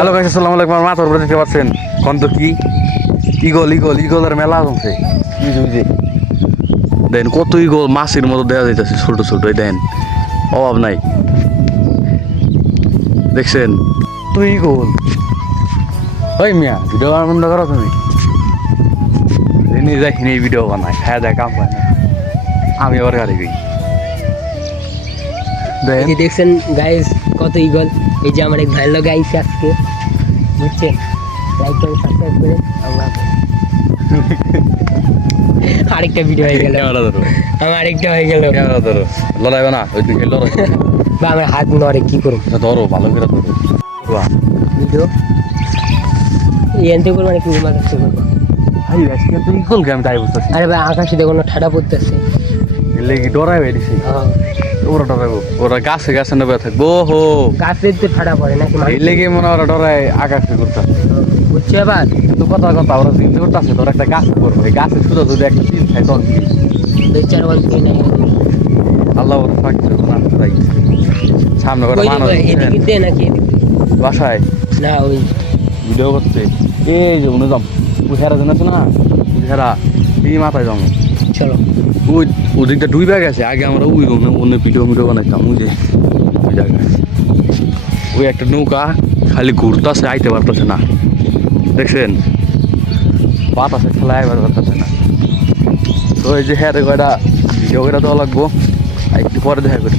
Hello guys, আসসালামু আলাইকুম। আমার মাথার উপরে দেখতে পাচ্ছেন কন্ত কি ইগলের মেলা আছে। যে দেন কত ইগল মাছের মতো দেখা যাইতেছে, ছোট ছোট। দেন অভাব নাই, দেখছেন তুই ইগল। ওই মিয়া ভিডিও বন্ধ করো তুমি। যাই ভিডিও বানায় খায় দেয়, কাম পায় না। আমি আবার গাড়ি গই এই যে দেখছেন গাইস কত ইগল। এই যে আমার এক ভালো লোক আইছে আজকে, বুঝছেন? লাইক করে সাবস্ক্রাইব করে আরেকটা ভিডিও হয়ে গেল। আমার আরেকটা হয়ে গেল। ধরো লড়াইবে না, ওই দিকে লড়াই বা আমার হাত নড়ে, কি করব? ধরো ভালো করে ধরো। ভিডিও এনতে করবো নাকি উমা কাছে করবো? ভাই আজকে তুই ইগল কে আমি তাই বুঝতেছি। আরে ভাই আকাশে দেখো না ঠাডা পড়তেছে। লেগে ডরাই বেরিয়েছি। ওরা ডরাইবো, ওরা গাছে গাছে নেবে থাকবো। হো গাছে তো ঠাডা পড়ে নাকি? এই লেগে মনে হয় ওরা ডরাই আকাশে করতে। বুঝছি আবার কিন্তু কথা ওরা চিন্তা করতেছে তোর একটা গাছ করবো, এই গাছে শুধু যদি একটা দিন খাই তখন কি? দুই চার বল খেয়ে নেই। আল্লাহ ওরা ফাঁকি দেবে না। তাই সামনে করে মানুষ এদিকে দে নাকি বাসায় না ওই ভিডিও করতে। এই যে উনি যাম ওই হেরা জানাস না, ওই হেরা এই মাথায় যাবো। চলো ওই ওদিকটা ডুইবা গেছে। আগে আমরা ওই অন্য ভিডিও বানাইতাম। ওই যে ওই জায়গায় ওই একটা নৌকা খালি ঘুরতেছে, আইতে পারতেছে না। দেখছেন বাতাসে খেলা একবার পারতেছে না। তো এই যে হ্যাঁ কয়টা ভিডিও করে দেওয়া লাগবো, একটু পরে দেখা করি।